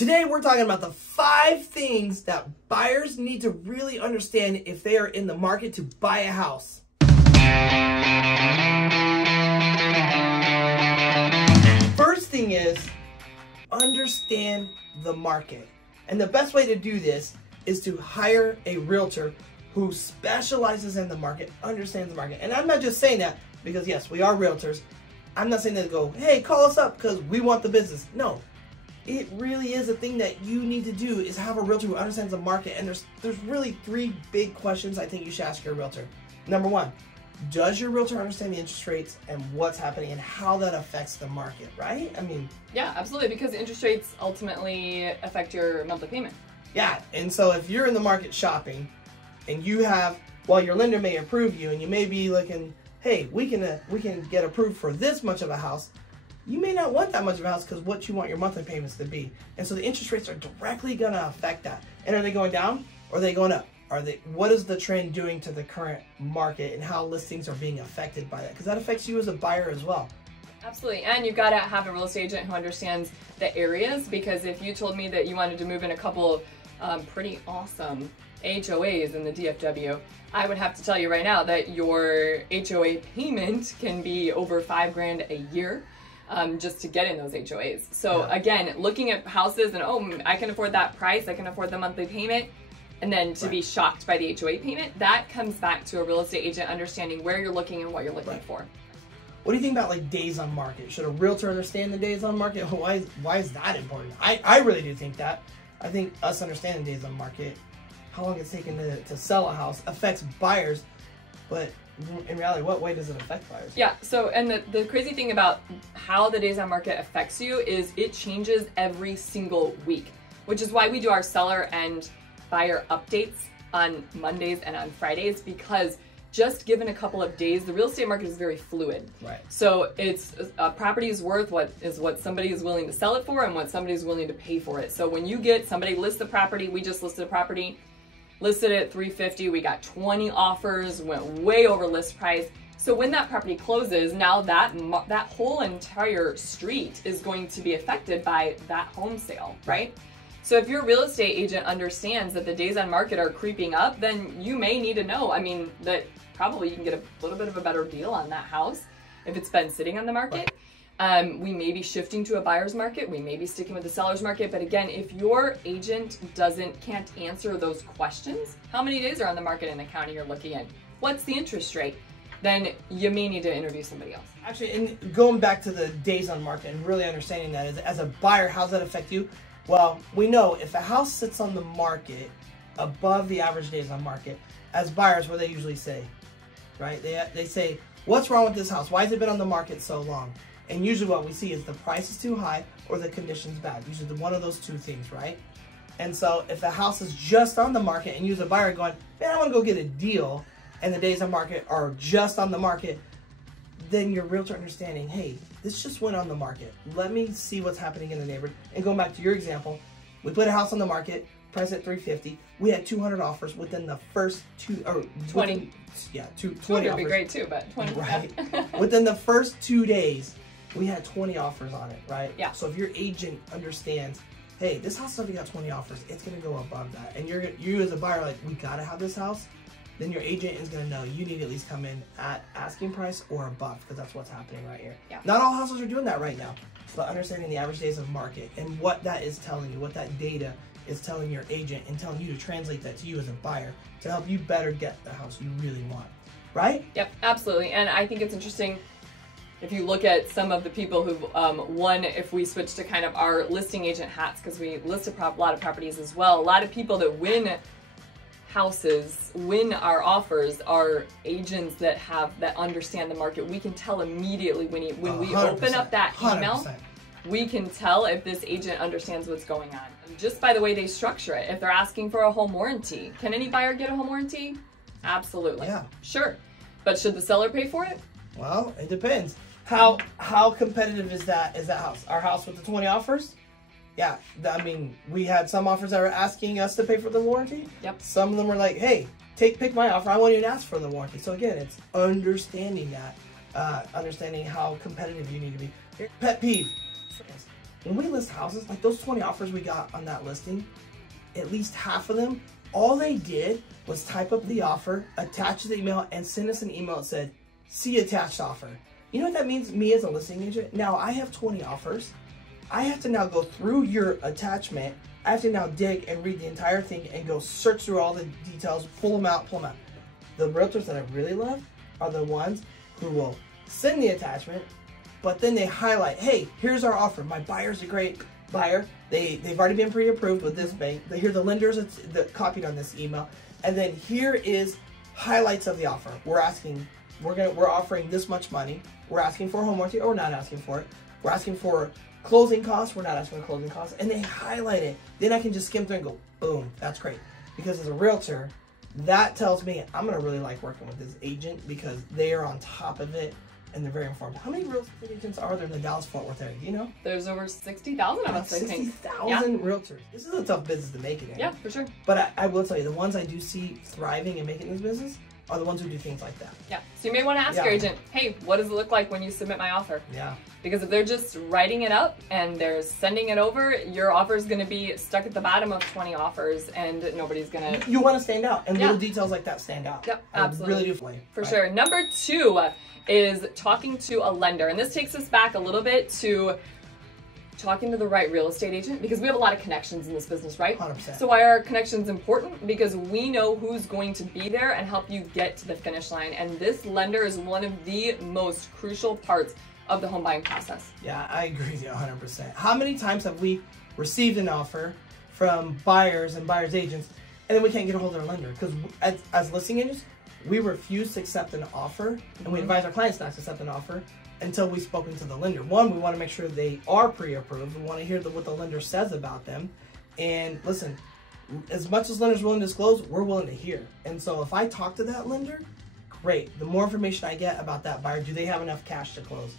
Today we're talking about the 5 things that buyers need to really understand if they are in the market to buy a house. First thing is, understand the market. And the best way to do this is to hire a realtor who specializes in the market, understands the market. And I'm not just saying that because yes, we are realtors. I'm not saying that to go, hey, call us up because we want the business. No. It really is a thing that you need to do is have a realtor who understands the market. And there's really 3 big questions I think you should ask your realtor. Number 1, does your realtor understand the interest rates and what's happening and how that affects the market, right? I mean, yeah, absolutely, because interest rates ultimately affect your monthly payment. Yeah, and so if you're in the market shopping and you have, well, your lender may approve you and you may be looking, hey, we can get approved for this much of a house. You may not want that much of a house because what you want your monthly payments to be. And so the interest rates are directly going to affect that. And are they going down or are they going up? What is the trend doing to the current market and how listings are being affected by that? Because that affects you as a buyer as well. Absolutely, and you've got to have a real estate agent who understands the areas, because if you told me that you wanted to move in a couple pretty awesome HOAs in the DFW, I would have to tell you right now that your HOA payment can be over $5,000 a year. Just to get in those HOAs. So again, looking at houses and, oh, I can afford that price, I can afford the monthly payment, and then to be shocked by the HOA payment, that comes back to a real estate agent understanding where you're looking and what you're looking for. What do you think about like days on market? Should a realtor understand the days on market? Why is that important? I really do think that. I think us understanding days on market, how long it's taken to sell a house affects buyers, but in reality, what way does it affect buyers? Yeah, so, and the crazy thing about how the days on market affects you is it changes every single week, which is why we do our seller and buyer updates on Mondays and on Fridays, because just given a couple of days, the real estate market is very fluid. Right. So it's a property is worth what somebody is willing to sell it for and what somebody is willing to pay for it. So when you get somebody lists the property, we just listed a property, listed it at $350, we got 20 offers, went way over list price. So when that property closes, now that whole entire street is going to be affected by that home sale, right? So if your real estate agent understands that the days on market are creeping up, then you may need to know, I mean, that probably you can get a little bit of a better deal on that house if it's been sitting on the market. We may be shifting to a buyer's market. We may be sticking with the seller's market. But again, if your agent can't answer those questions, how many days are on the market in the county you're looking at? What's the interest rate? Then you may need to interview somebody else. Actually, and going back to the days on market and really understanding that, as a buyer, how does that affect you? Well, we know if a house sits on the market above the average days on market, as buyers, what they usually say, right? They say, what's wrong with this house? Why has it been on the market so long? And usually what we see is the price is too high or the condition's bad. Usually one of those 2 things, right? And so if the house is just on the market and you're a buyer going, man, I want to go get a deal, and the days on market are just on the market, then your realtor understanding, hey, this just went on the market. Let me see what's happening in the neighborhood. And going back to your example, we put a house on the market, price at $350. We had 200 offers within the first 20. Yeah, 20 would be great too, but 20. Right. Within the first 2 days, we had 20 offers on it, right? Yeah. So if your agent understands, hey, this house already got 20 offers, it's gonna go above that. And you as a buyer are like, we gotta have this house, then your agent is gonna know you need to at least come in at asking price or above, because that's what's happening right here. Yeah. Not all houses are doing that right now, but understanding the average days of market and what that is telling you, what that data is telling your agent and telling you to translate that to you as a buyer to help you better get the house you really want, right? Yep, absolutely. And I think it's interesting if you look at some of the people who've won, if we switch to kind of our listing agent hats, because we list a lot of properties as well, a lot of people that win houses, win our offers, are agents that understand the market. We can tell immediately when we open up that email, 100%. We can tell if this agent understands what's going on just by the way they structure it. If they're asking for a home warranty, can any buyer get a home warranty? Absolutely. Yeah. Sure. But should the seller pay for it? Well, it depends. How competitive is that house? Our house with the 20 offers? Yeah, I mean, we had some offers that were asking us to pay for the warranty. Yep. Some of them were like, hey, pick my offer. I won't even ask for the warranty. So again, it's understanding that, understanding how competitive you need to be. Pet peeve. when we list houses, like those 20 offers we got on that listing, at least half of them, all they did was type up the offer, attach the email, and send us an email that said, see attached offer. You know what that means, me as a listing agent? Now I have 20 offers. I have to now go through your attachment. I have to now dig and read the entire thing and go search through all the details, pull them out. The realtors that I really love are the ones who will send the attachment, but then they highlight, hey, here's our offer. My buyer's a great buyer. They've already been pre-approved with this bank. Here's the lenders that copied on this email. And then here is highlights of the offer. We're offering this much money. We're asking for a home warranty, or we're not asking for it. We're asking for closing costs. We're not asking for closing costs. And they highlight it. Then I can just skim through and go, boom, that's great. Because as a realtor, that tells me I'm going to really like working with this agent because they are on top of it and they're very informed. How many real estate agents are there in the Dallas-Fort Worth area? Do you know? There's over 60,000 of us, I think. 60,000 realtors. This is a tough business to make it in. Yeah, for sure. But I will tell you, the ones I do see thriving and making this business are the ones who do things like that. Yeah. So you may want to ask your agent, hey, what does it look like when you submit my offer? Yeah. Because if they're just writing it up and they're sending it over, your offer is going to be stuck at the bottom of 20 offers and nobody's going to... You want to stand out, and little details like that stand out. Yep, absolutely. I really do. For sure. Number 2 is talking to a lender. And this takes us back a little bit to talking to the right real estate agent, because we have a lot of connections in this business, right? 100%. So why are connections important? Because we know who's going to be there and help you get to the finish line. And this lender is one of the most crucial parts of the home buying process. Yeah, I agree with you 100%. How many times have we received an offer from buyers and buyers agents, and then we can't get a hold of our lender? Because as listing agents, we refuse to accept an offer, and we advise our clients not to accept an offer until we've spoken to the lender. One, we want to make sure they are pre-approved. We want to hear what the lender says about them. And listen, as much as lender's willing to disclose, we're willing to hear. And so if I talk to that lender, great. The more information I get about that buyer, do they have enough cash to close?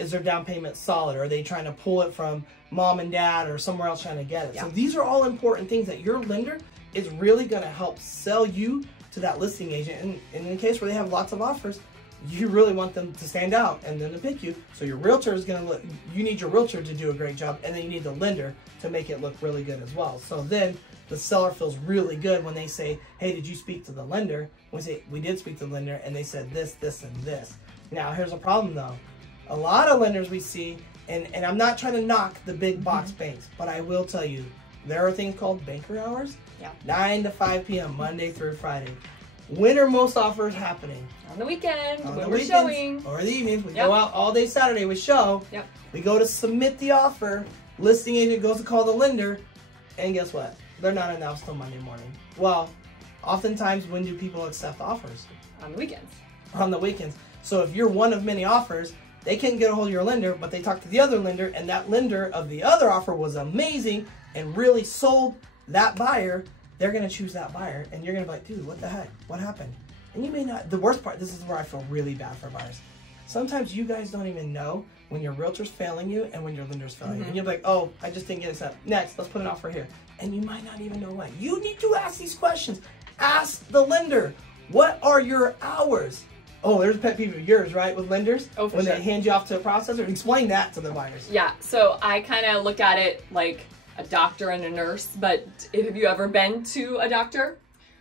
Is their down payment solid? Are they trying to pull it from mom and dad or somewhere else trying to get it? Yeah. So these are all important things that your lender is really going to help sell you to that listing agent. And in the case where they have lots of offers, you really want them to stand out and then to pick you. So your realtor is going to look, you need your realtor to do a great job, and then you need the lender to make it look really good as well. So then the seller feels really good when they say, hey, did you speak to the lender? We say, we did speak to the lender, and they said this, this, and this. Now, here's a problem though. A lot of lenders we see, and I'm not trying to knock the big box banks, but I will tell you, there are things called banker hours. Yeah. 9 to 5 p.m. Monday through Friday. When are most offers happening? On the weekend, when we're showing. Or the evenings. We go out all day Saturday, we show. Yep. We go to submit the offer. Listing agent goes to call the lender. And guess what? They're not announced till Monday morning. Well, oftentimes, when do people accept offers? On the weekends. On the weekends. So if you're one of many offers, they can't get a hold of your lender, but they talk to the other lender, and that lender of the other offer was amazing and really sold that buyer. They're going to choose that buyer, and you're going to be like, dude, what the heck? What happened? And you may not, the worst part, this is where I feel really bad for buyers. Sometimes you guys don't even know when your realtor's failing you and when your lender's failing you. And you're like, oh, I just didn't get accepted. Next, let's put an offer here. And you might not even know why. You need to ask these questions. Ask the lender, what are your hours? Oh, there's a pet peeve of yours, right, with lenders? Oh, for when sure. They hand you off to a processor. Explain that to the buyers. Yeah, so I kind of look at it like a doctor and a nurse, but have you ever been to a doctor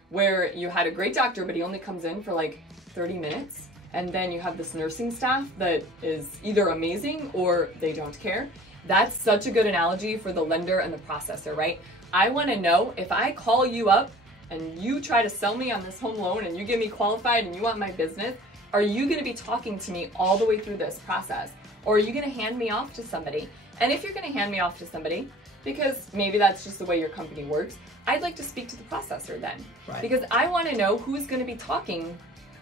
where you had a great doctor, but he only comes in for like 30 minutes, and then you have this nursing staff that is either amazing or they don't care? That's such a good analogy for the lender and the processor, right? I want to know, if I call you up and you try to sell me on this home loan and you get me qualified and you want my business, are you going to be talking to me all the way through this process? Or are you going to hand me off to somebody? And if you're going to hand me off to somebody, because maybe that's just the way your company works, I'd like to speak to the processor then. Right. Because I want to know who's going to be talking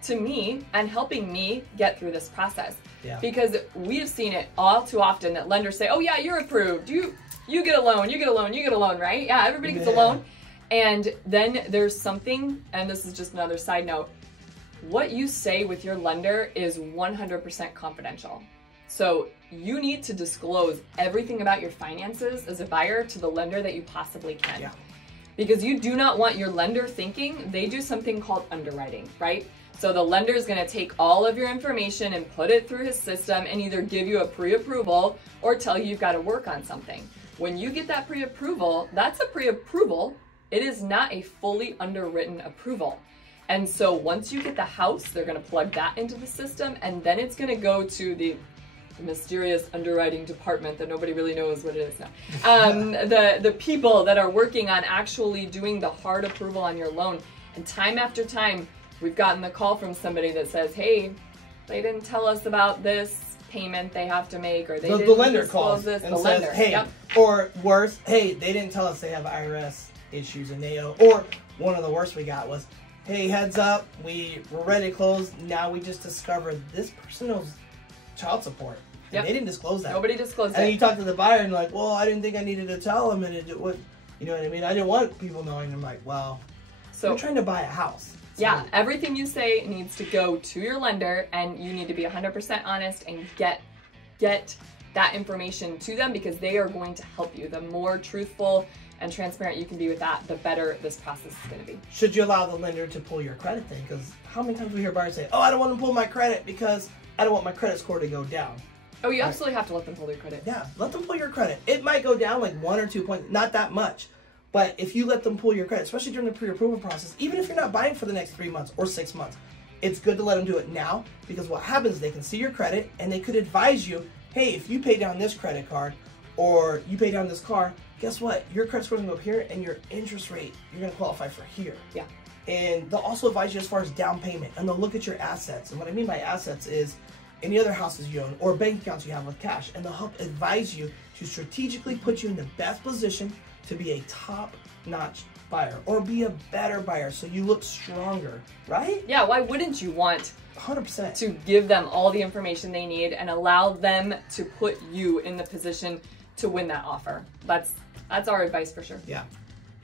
to me and helping me get through this process. Yeah. Because we have seen it all too often that lenders say, oh yeah, you're approved. You get a loan, you get a loan, you get a loan, right? Yeah, everybody gets a loan. And then there's something, and this is just another side note, what you say with your lender is 100% confidential. So you need to disclose everything about your finances as a buyer to the lender that you possibly can. Yeah. Because you do not want your lender thinking they do something called underwriting, right? So the lender is going to take all of your information and put it through his system and either give you a pre-approval or tell you you've got to work on something. When you get that pre-approval, that's a pre-approval. It is not a fully underwritten approval. And so once you get the house, they're going to plug that into the system, and then it's going to go to the mysterious underwriting department that nobody really knows what it is now. The people that are working on actually doing the hard approval on your loan. And time after time, we've gotten the call from somebody that says, hey, they didn't tell us about this payment they have to make, or they didn't the lender calls this. and the says, lender. hey, Yep. Or worse, hey, they didn't tell us they have IRS issues and they owe. Or one of the worst we got was, hey, heads up, we're ready to close. Now we just discovered this person owes child support. And Yep. they didn't disclose that. Nobody disclosed and it. you talk to the buyer and like, well, I didn't think I needed to tell them, and it would, you know what I mean? I didn't want people knowing. I'm like, well, so you're trying to buy a house. Yeah, everything you say needs to go to your lender, and you need to be 100% honest and get that information to them, because they are going to help you. The more truthful and transparent you can be with that, the better this process is going to be. Should you allow the lender to pull your credit then? Because how many times we hear buyers say, oh, I don't want to pull my credit because I don't want my credit score to go down. Oh, you absolutely have to let them pull your credit. Yeah, let them pull your credit. It might go down like 1 or 2 points, not that much. But if you let them pull your credit, especially during the pre-approval process, even if you're not buying for the next 3 months or 6 months, it's good to let them do it now, because what happens, they can see your credit and they could advise you, hey, if you pay down this credit card or you pay down this car, guess what? Your credit score is going to go up here, and your interest rate, you're going to qualify for here. Yeah. And they'll also advise you as far as down payment, and they'll look at your assets. And what I mean by assets is any other houses you own or bank accounts you have with cash, and they'll help advise you to strategically put you in the best position to be a top-notch buyer or be a better buyer so you look stronger, right? Yeah, why wouldn't you want 100% to give them all the information they need and allow them to put you in the position to win that offer? That's our advice for sure. Yeah.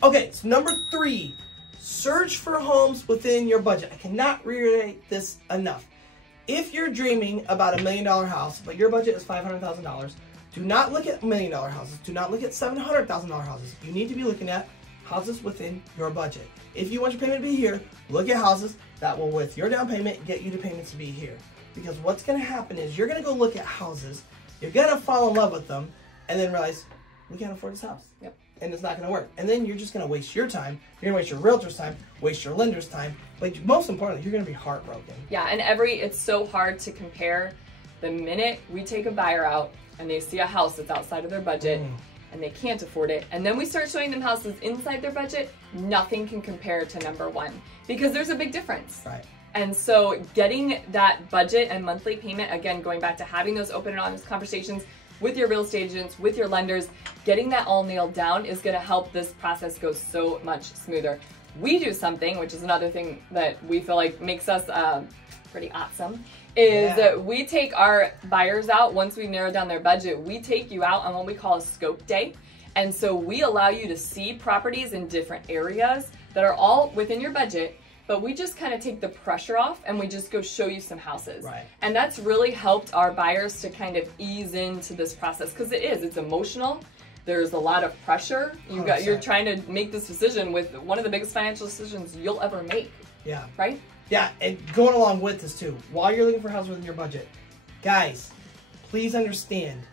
Okay, so number 3, search for homes within your budget. I cannot reiterate this enough. If you're dreaming about $1 million house, but your budget is $500,000, do not look at $1 million houses. Do not look at $700,000 houses. You need to be looking at houses within your budget. If you want your payment to be here, look at houses that will, with your down payment, get you the payments to be here. Because what's going to happen is you're going to go look at houses, you're going to fall in love with them, and then realize, we can't afford this house. Yep. And it's not going to work. And then you're just going to waste your time. You're going to waste your realtor's time, waste your lender's time. But most importantly, you're going to be heartbroken. Yeah, and it's so hard to compare. The minute we take a buyer out and they see a house that's outside of their budget and they can't afford it, and then we start showing them houses inside their budget, nothing can compare to number 1, because there's a big difference. Right. And so getting that budget and monthly payment, again, going back to having those open and honest conversations with your real estate agents, with your lenders, getting that all nailed down is going to help this process go so much smoother. We do something, which is another thing that we feel like makes us pretty awesome, is that we take our buyers out. Once we narrow down their budget, we take you out on what we call a scope day. And so we allow you to see properties in different areas that are all within your budget, but we just kind of take the pressure off and we just go show you some houses. Right. And that's really helped our buyers to kind of ease into this process, because it's emotional. There's a lot of pressure. You're trying to make this decision with one of the biggest financial decisions you'll ever make. Yeah. Right? Yeah, and going along with this too, while you're looking for a house within your budget, guys, please understand,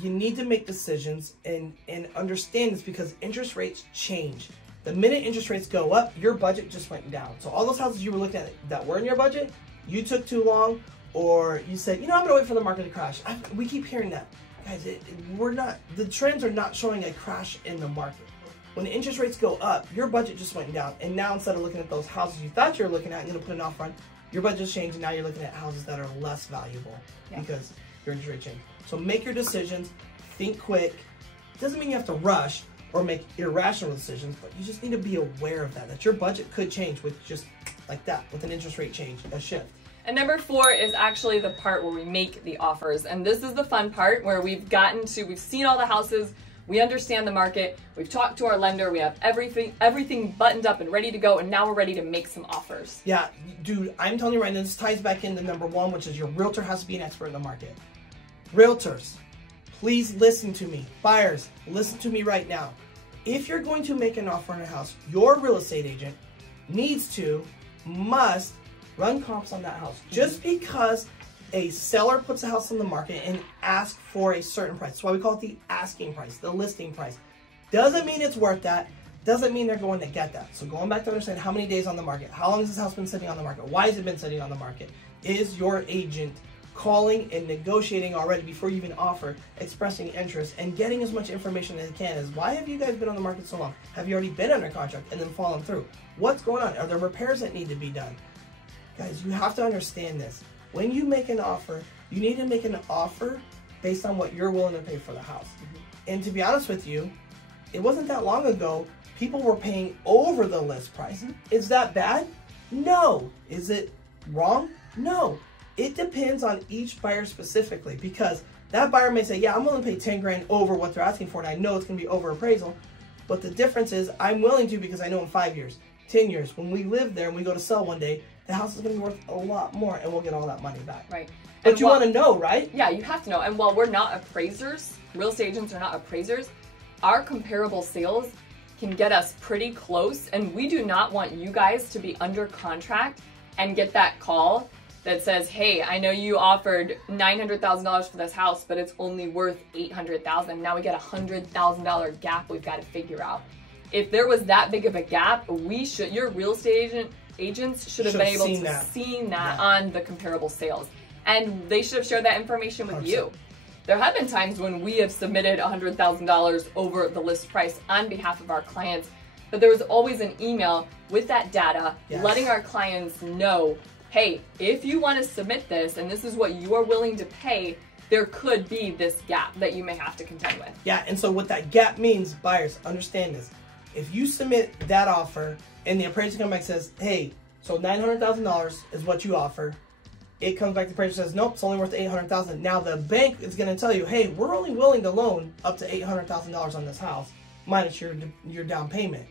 you need to make decisions and understand this, because interest rates change. The minute interest rates go up, your budget just went down. So all those houses you were looking at that were in your budget, you took too long, or you said, you know, I'm gonna wait for the market to crash. We keep hearing that. Guys, the trends are not showing a crash in the market. When the interest rates go up, your budget just went down. And now instead of looking at those houses you thought you were looking at and going to put an offer on, your budget's changed, and now you're looking at houses that are less valuable because your interest rate changed. So make your decisions, think quick. Doesn't mean you have to rush or make irrational decisions, but you just need to be aware of that your budget could change with just like that, with an interest rate change, a shift. And number 4 is actually the part where we make the offers. And this is the fun part, where we've seen all the houses, we understand the market, we've talked to our lender, we have everything buttoned up and ready to go, and now we're ready to make some offers. Yeah, dude, I'm telling you right now, this ties back into number 1, which is your realtor has to be an expert in the market. Realtors, please listen to me. Buyers, listen to me right now. If you're going to make an offer on a house, your real estate agent must run comps on that house. Just because a seller puts a house on the market and asks for a certain price, that's why we call it the asking price, the listing price, doesn't mean it's worth that. Doesn't mean they're going to get that. So going back to understand how many days on the market, how long has this house been sitting on the market, why has it been sitting on the market? Is your agent calling and negotiating already before you even offer, expressing interest, and getting as much information as they can as why have you guys been on the market so long? Have you already been under contract and then fallen through? What's going on? Are there repairs that need to be done? Guys, you have to understand this. When you make an offer, you need to make an offer based on what you're willing to pay for the house. And to be honest with you, it wasn't that long ago people were paying over the list price. Is that bad? No. Is it wrong? No. It depends on each buyer specifically, because that buyer may say, yeah, I'm willing to pay 10 grand over what they're asking for, and I know it's going to be over appraisal. But the difference is I'm willing to because I know in 5 years, 10 years, when we live there and we go to sell one day, the house is going to be worth a lot more and we'll get all that money back. Right. But you want to know, right? Yeah, you have to know. And while we're not appraisers, real estate agents are not appraisers, our comparable sales can get us pretty close, and we do not want you guys to be under contract and get that call that says, hey, I know you offered $900,000 for this house, but it's only worth $800,000. Now we get a $100,000 gap we've got to figure out. If there was that big of a gap, your real estate agents should have been able to have seen that on the comparable sales. And they should have shared that information with 100%. You. There have been times when we have submitted $100,000 over the list price on behalf of our clients, but there was always an email with that data letting our clients know, hey, if you want to submit this and this is what you are willing to pay, there could be this gap that you may have to contend with. Yeah, and so what that gap means, buyers, understand this. If you submit that offer and the appraiser comes back and says, hey, so $900,000 is what you offer, it comes back, the appraiser says, nope, it's only worth $800,000. Now the bank is going to tell you, hey, we're only willing to loan up to $800,000 on this house, minus your down payment.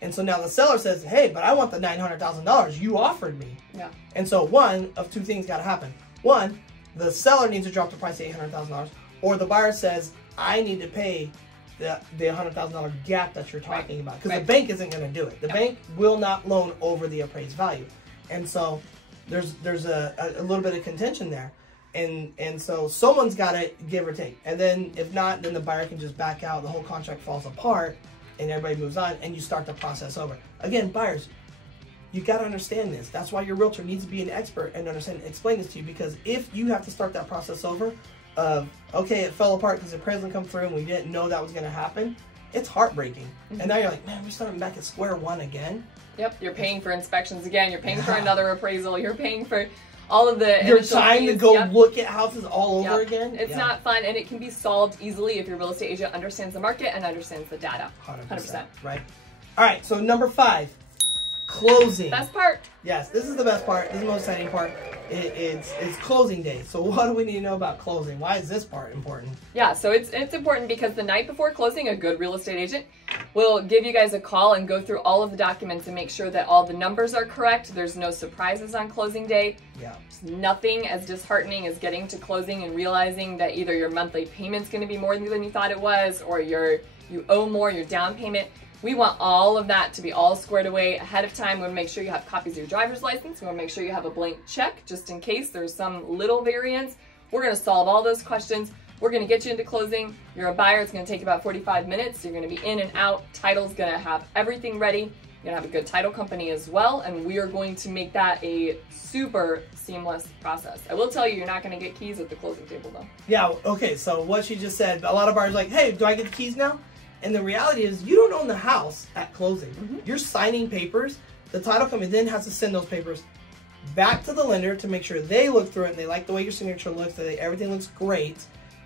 And so now the seller says, hey, but I want the $900,000 you offered me. Yeah. And so one of two things got to happen. One, the seller needs to drop the price to $800,000, or the buyer says, I need to pay the $100,000 gap that you're talking about, because the bank isn't going to do it. The bank will not loan over the appraised value. And so there's a little bit of contention there. And so someone's got to give or take. And then if not, then the buyer can just back out, the whole contract falls apart, and everybody moves on, and you start the process over. Again, buyers, you got to understand this. That's why your realtor needs to be an expert and explain this to you, because if you have to start that process over of, okay, it fell apart because the appraisal didn't come through and we didn't know that was going to happen, it's heartbreaking. And now you're like, man, we're starting back at square one again. Yep, you're paying for inspections again, you're paying for another appraisal, you're paying for all of the You're trying to go look at houses all over again. It's not fun, and it can be solved easily if your real estate agent understands the market and understands the data. 100%. Right. All right, so number 5, closing. Best part. Yes, this is the best part. This is the most exciting part. It's closing day. So what do we need to know about closing? Why is this part important? Yeah, so it's important because the night before closing, a good real estate agent will give you guys a call and go through all of the documents and make sure that all the numbers are correct. There's no surprises on closing day. Yeah. There's nothing as disheartening as getting to closing and realizing that either your monthly payment's going to be more than you thought it was, or you owe more, your down payment. We want all of that to be all squared away ahead of time. We want to make sure you have copies of your driver's license. We want to make sure you have a blank check just in case there's some little variance. We're going to solve all those questions. We're going to get you into closing. You're a buyer. It's going to take about 45 minutes. You're going to be in and out. Title's going to have everything ready. You're going to have a good title company as well, and we are going to make that a super seamless process. I will tell you, you're not going to get keys at the closing table, though. Yeah, okay, so what she just said, a lot of buyers are like, hey, do I get the keys now? And the reality is, you don't own the house at closing. You're signing papers. The title company then has to send those papers back to the lender to make sure they look through it and they like the way your signature looks, that everything looks great.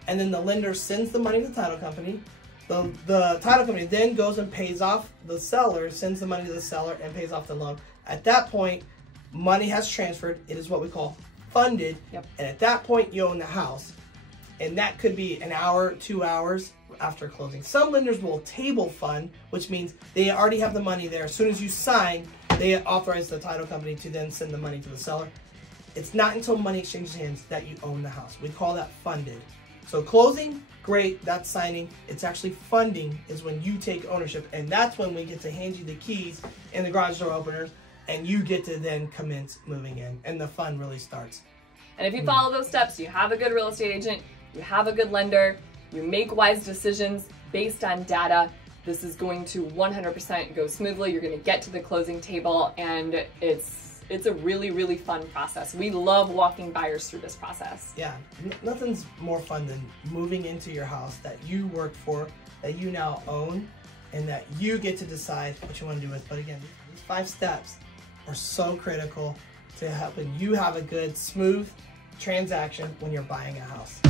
And then the lender sends the money to the title company. The title company then goes and pays off the seller, sends the money to the seller, and pays off the loan. At that point, money has transferred. It is what we call funded. Yep. And at that point, you own the house. And that could be an hour, 2 hours after closing. Some lenders will table fund, which means they already have the money there. As soon as you sign, they authorize the title company to then send the money to the seller. It's not until money exchanges hands that you own the house. We call that funded. So closing, great, that's signing. It's actually funding is when you take ownership, and that's when we get to hand you the keys and the garage door openers and you get to then commence moving in, and the fun really starts. And if you follow those steps, you have a good real estate agent, you have a good lender, you make wise decisions based on data, this is going to 100% go smoothly. You're going to get to the closing table, and it's a really, really fun process. We love walking buyers through this process. Yeah, nothing's more fun than moving into your house that you worked for, that you now own, and that you get to decide what you want to do with. But again, these 5 steps are so critical to helping you have a good, smooth transaction when you're buying a house.